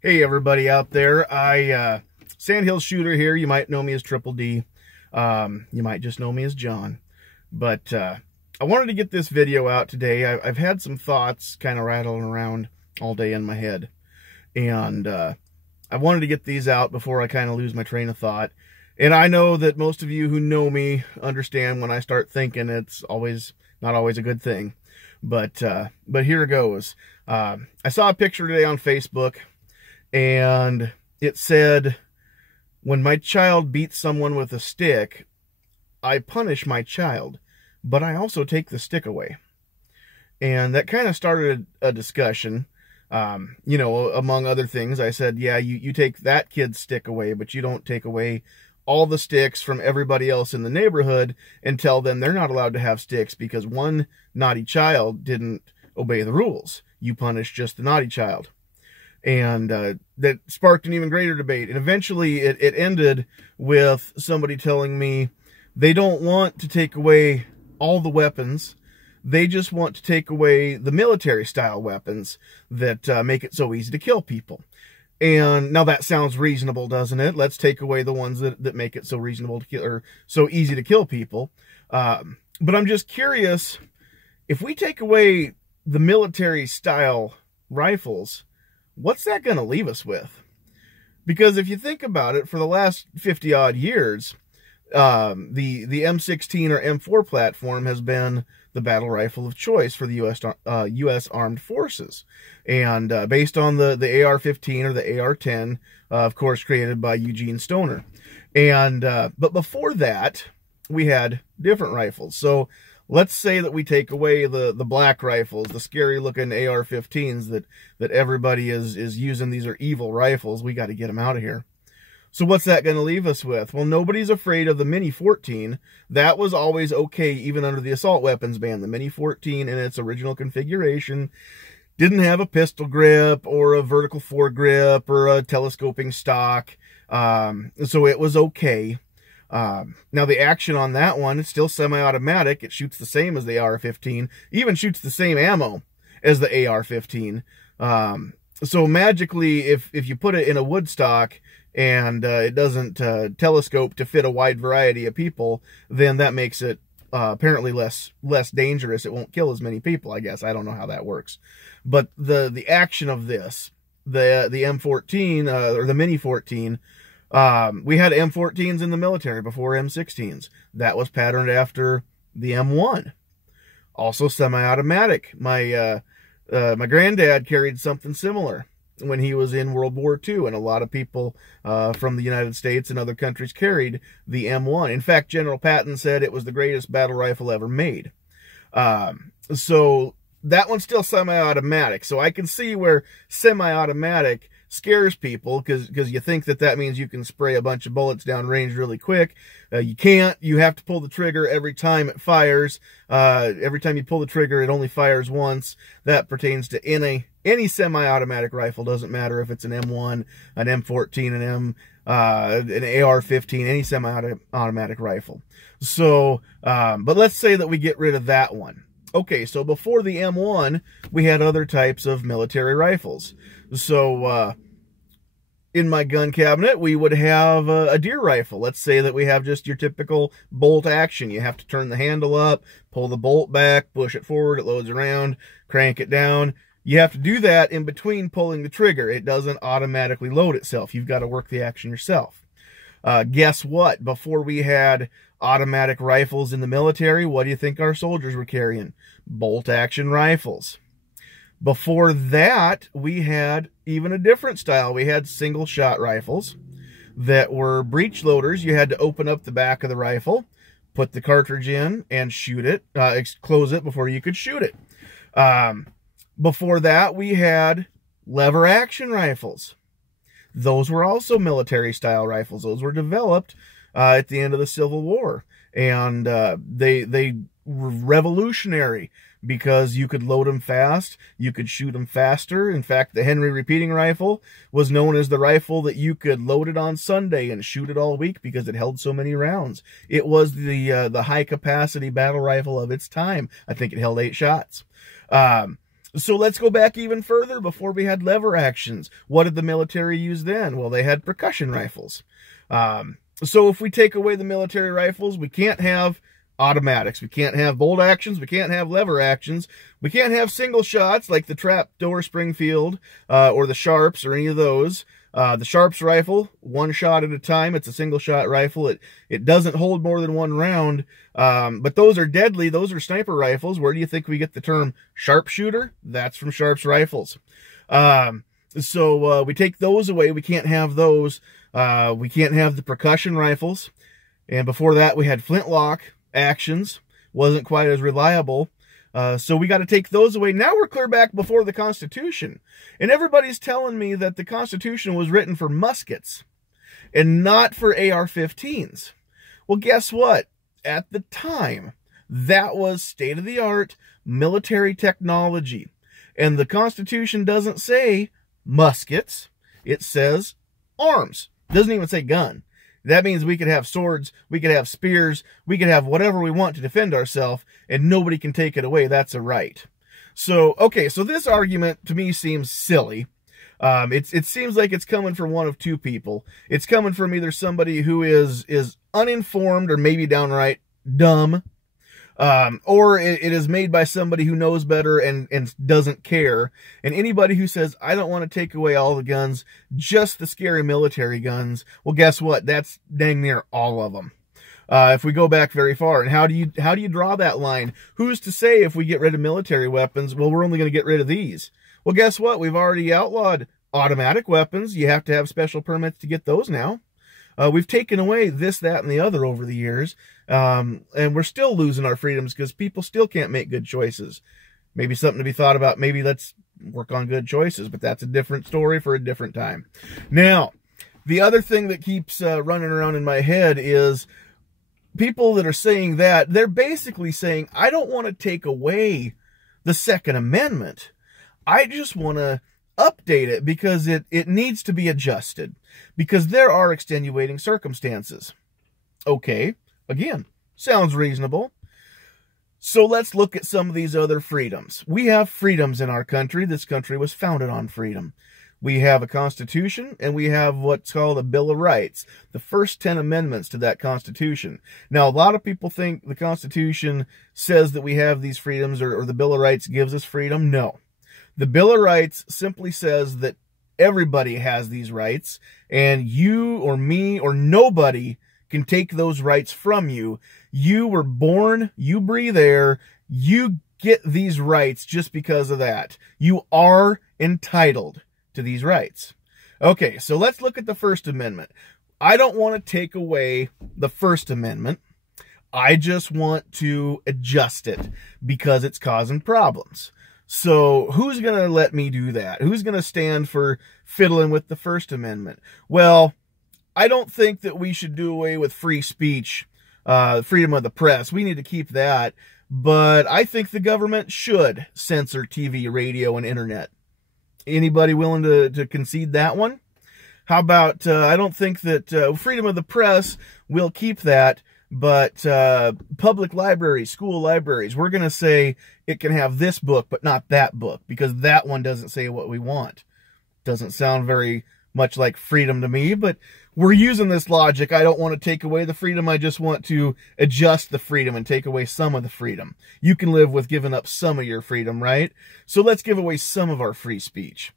Hey everybody out there, Sandhills shooter here. You might know me as Triple D. You might just know me as John. But I wanted to get this video out today. I've had some thoughts kind of rattling around all day in my head. And I wanted to get these out before I kind of lose my train of thought. And I know that most of you who know me understand when I start thinking it's not always a good thing. But here it goes. I saw a picture today on Facebook. And it said, when my child beats someone with a stick, I punish my child, but I also take the stick away. And that kind of started a discussion. Among other things, I said, yeah, you take that kid's stick away, but you don't take away all the sticks from everybody else in the neighborhood and tell them they're not allowed to have sticks because one naughty child didn't obey the rules. You punish just the naughty child. And that sparked an even greater debate. And eventually it ended with somebody telling me they don't want to take away all the weapons. They just want to take away the military-style weapons that make it so easy to kill people. And now that sounds reasonable, doesn't it? Let's take away the ones that make it so reasonable to kill, or so easy to kill people. But I'm just curious, if we take away the military-style rifles, what's that going to leave us with? Because if you think about it, for the last 50-odd years, the M16 or M4 platform has been the battle rifle of choice for the U.S. Armed Forces. And based on the AR-15 or the AR-10, of course, created by Eugene Stoner. And but before that, we had different rifles. So let's say that we take away the black rifles, the scary-looking AR-15s that everybody is using. These are evil rifles. We got to get them out of here. So what's that going to leave us with? Well, nobody's afraid of the Mini 14. That was always okay, even under the assault weapons ban. The Mini 14 in its original configuration didn't have a pistol grip or a vertical foregrip or a telescoping stock. So it was okay. Now the action on that one, it's still semi-automatic. It shoots the same as the AR-15, even shoots the same ammo as the AR-15. So magically, if you put it in a wood stock and it doesn't telescope to fit a wide variety of people, then that makes it apparently less dangerous. It won't kill as many people, I guess. I don't know how that works. But the action of this, the M14 or the Mini 14, we had M14s in the military before M16s. That was patterned after the M1. Also semi-automatic. My granddad carried something similar when he was in World War II, and a lot of people from the United States and other countries carried the M1. In fact, General Patton said it was the greatest battle rifle ever made. So that one's still semi-automatic. So I can see where semi-automatic scares people because you think that means you can spray a bunch of bullets down range really quick. You can't. You have to pull the trigger every time it fires. Every time you pull the trigger, it only fires once. That pertains to any semi-automatic rifle. Doesn't matter if it's an M1, an M14, an AR-15, any semi-automatic rifle. So, but let's say that we get rid of that one. Okay, so before the M1, we had other types of military rifles. So, in my gun cabinet, we would have a deer rifle. Let's say that we have just your typical bolt action. You have to turn the handle up, pull the bolt back, push it forward, it loads around, crank it down. You have to do that in between pulling the trigger. It doesn't automatically load itself. You've got to work the action yourself. Guess what? Before we had automatic rifles in the military, what do you think our soldiers were carrying? Bolt action rifles. Before that, we had even a different style. We had single shot rifles that were breech loaders. You had to open up the back of the rifle, put the cartridge in, and shoot it, close it before you could shoot it. Before that, we had lever action rifles. Those were also military style rifles. Those were developed at the end of the Civil War. And they were revolutionary because you could load them fast, you could shoot them faster. In fact, the Henry repeating rifle was known as the rifle that you could load it on Sunday and shoot it all week because it held so many rounds. It was the high capacity battle rifle of its time. I think it held 8 shots. So let's go back even further. Before we had lever actions, what did the military use then? Well, they had percussion rifles. So if we take away the military rifles, we can't have automatics. We can't have bolt actions. We can't have lever actions. We can't have single shots like the trapdoor Springfield or the Sharps or any of those. The Sharps rifle, one shot at a time. It's a single shot rifle. It doesn't hold more than one round. But those are deadly. Those are sniper rifles. Where do you think we get the term sharpshooter? That's from Sharps rifles. So we take those away. We can't have those. We can't have the percussion rifles. And before that, we had flintlock actions. Wasn't quite as reliable. So we got to take those away. Now we're clear back before the Constitution. And everybody's telling me that the Constitution was written for muskets and not for AR-15s. Well, guess what? At the time, that was state-of-the-art military technology. And the Constitution doesn't say muskets. It says arms. It doesn't even say gun. That means we could have swords, we could have spears, we could have whatever we want to defend ourselves, and nobody can take it away. That's a right. So, okay, so this argument to me seems silly. It seems like it's coming from one of two people. It's coming from either somebody who is uninformed or maybe downright dumb, or it is made by somebody who knows better and doesn't care. And anybody who says, I don't want to take away all the guns, just the scary military guns, well, guess what? That's dang near all of them. If we go back very far, and how do you draw that line? Who's to say if we get rid of military weapons, well, we're only going to get rid of these? Well, guess what? We've already outlawed automatic weapons. You have to have special permits to get those now. We've taken away this, that, and the other over the years, and we're still losing our freedoms because people still can't make good choices. Maybe something to be thought about. Maybe let's work on good choices, but that's a different story for a different time. Now, the other thing that keeps running around in my head is people that are saying that, they're basically saying, I don't want to take away the Second Amendment. I just want to update it because it needs to be adjusted because there are extenuating circumstances. Okay, again, sounds reasonable. So let's look at some of these other freedoms. We have freedoms in our country. This country was founded on freedom. We have a Constitution, and we have what's called a Bill of Rights, the first 10 amendments to that Constitution. Now, a lot of people think the Constitution says that we have these freedoms, or the Bill of Rights gives us freedom. No. The Bill of Rights simply says that everybody has these rights, and you or me or nobody can take those rights from you. You were born, you breathe air, you get these rights just because of that. You are entitled to these rights. Okay, so let's look at the First Amendment. I don't want to take away the First Amendment. I just want to adjust it because it's causing problems. So who's going to let me do that? Who's going to stand for fiddling with the First Amendment? Well, I don't think that we should do away with free speech, freedom of the press. We need to keep that. But I think the government should censor TV, radio, and internet. Anybody willing to concede that one? How about, I don't think that freedom of the press, we'll keep that. But public libraries, school libraries, we're going to say it can have this book, but not that book, because that one doesn't say what we want. Doesn't sound very much like freedom to me, but we're using this logic. I don't want to take away the freedom. I just want to adjust the freedom and take away some of the freedom. You can live with giving up some of your freedom, right? So let's give away some of our free speech.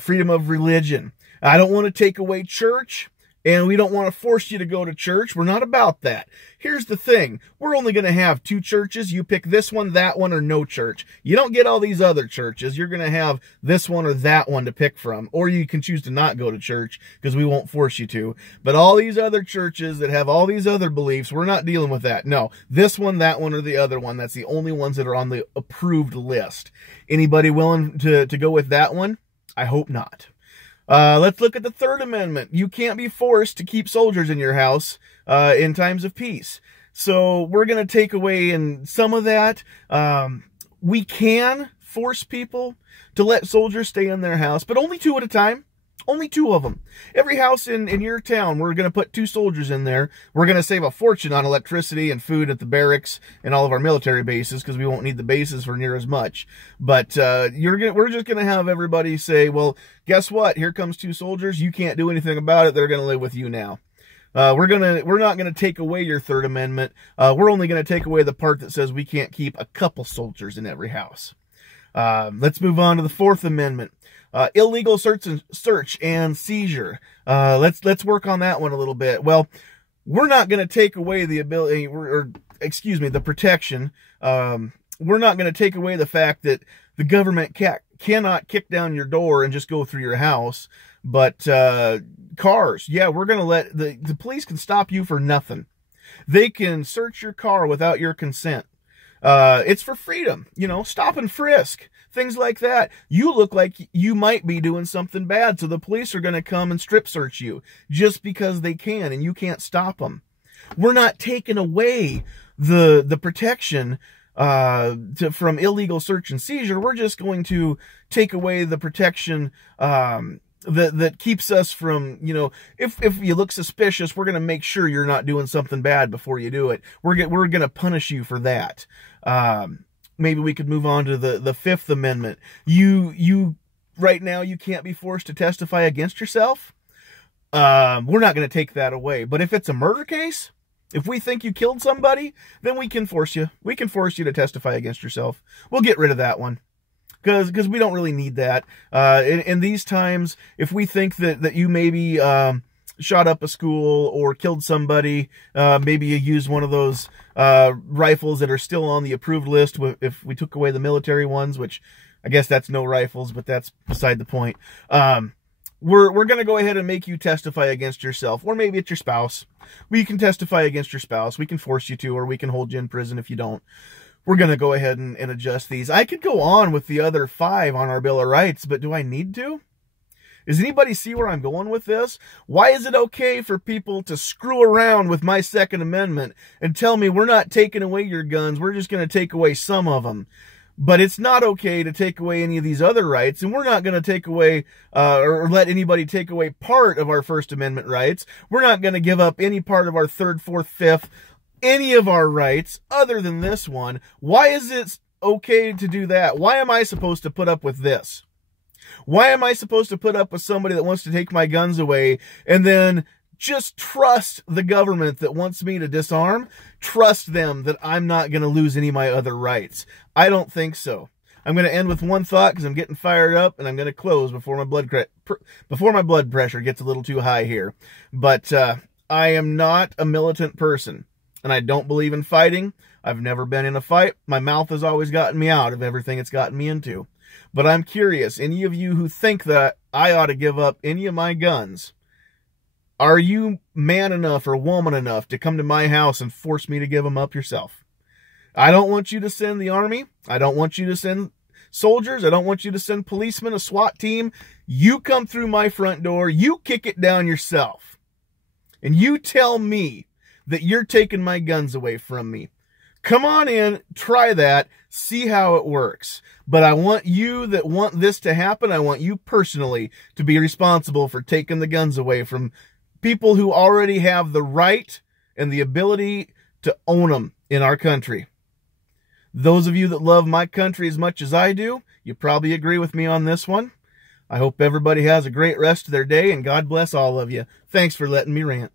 Freedom of religion. I don't want to take away church. And we don't want to force you to go to church. We're not about that. Here's the thing. We're only going to have 2 churches. You pick this one, that one, or no church. You don't get all these other churches. You're going to have this one or that one to pick from. Or you can choose to not go to church because we won't force you to. But all these other churches that have all these other beliefs, we're not dealing with that. No, this one, that one, or the other one. That's the only ones that are on the approved list. Anybody willing to go with that one? I hope not. Let's look at the Third Amendment. You can't be forced to keep soldiers in your house in times of peace. So we're going to take away some of that. We can force people to let soldiers stay in their house, but only 2 at a time. Only 2 of them. Every house in your town, we're going to put 2 soldiers in there. We're going to save a fortune on electricity and food at the barracks and all of our military bases, because we won't need the bases for near as much. But we're just going to have everybody say, well, guess what? Here comes 2 soldiers. You can't do anything about it. They're going to live with you now. We're not going to take away your Third Amendment. We're only going to take away the part that says we can't keep a couple soldiers in every house. Let's move on to the Fourth Amendment. Illegal search and seizure. Let's work on that one a little bit. Well, we're not going to take away the ability, the protection. We're not going to take away the fact that the government cannot kick down your door and just go through your house. But cars, yeah, we're going to let the police can stop you for nothing. They can search your car without your consent. It's for freedom, stop and frisk, things like that. You look like you might be doing something bad, so the police are going to come and strip search you just because they can, and you can't stop them. We're not taking away the protection from illegal search and seizure. We're just going to take away the protection that keeps us from, if you look suspicious, we're going to make sure you're not doing something bad before you do it. We're going to punish you for that. Maybe we could move on to the Fifth Amendment. Right now, you can't be forced to testify against yourself. We're not going to take that away. But if it's a murder case, if we think you killed somebody, then we can force you. We can force you to testify against yourself. We'll get rid of that one. Because we don't really need that. In these times, if we think that you maybe shot up a school or killed somebody, maybe you used one of those rifles that are still on the approved list, if we took away the military ones, which I guess that's no rifles, but that's beside the point. We're going to go ahead and make you testify against yourself, or maybe it's your spouse. We can testify against your spouse. We can force you to, or we can hold you in prison if you don't. We're going to go ahead and adjust these. I could go on with the other 5 on our Bill of Rights, but do I need to? Does anybody see where I'm going with this? Why is it okay for people to screw around with my Second Amendment and tell me we're not taking away your guns, we're just going to take away some of them? But it's not okay to take away any of these other rights, and we're not going to take away or let anybody take away part of our First Amendment rights. We're not going to give up any part of our 3rd, 4th, 5th, any of our rights other than this one. Why is it okay to do that? Why am I supposed to put up with this? Why am I supposed to put up with somebody that wants to take my guns away and then just trust the government that wants me to disarm? Trust them that I'm not going to lose any of my other rights. I don't think so. I'm going to end with one thought because I'm getting fired up, and I'm going to close before my blood pressure gets a little too high here. But I am not a militant person, and I don't believe in fighting. I've never been in a fight. My mouth has always gotten me out of everything it's gotten me into. But I'm curious, any of you who think that I ought to give up any of my guns, are you man enough or woman enough to come to my house and force me to give them up yourself? I don't want you to send the army. I don't want you to send soldiers. I don't want you to send policemen, a SWAT team. You come through my front door. You kick it down yourself. And you tell me that you're taking my guns away from me. Come on in, try that, see how it works. But I want you that want this to happen, I want you personally to be responsible for taking the guns away from people who already have the right and the ability to own them in our country. Those of you that love my country as much as I do, you probably agree with me on this one. I hope everybody has a great rest of their day, and God bless all of you. Thanks for letting me rant.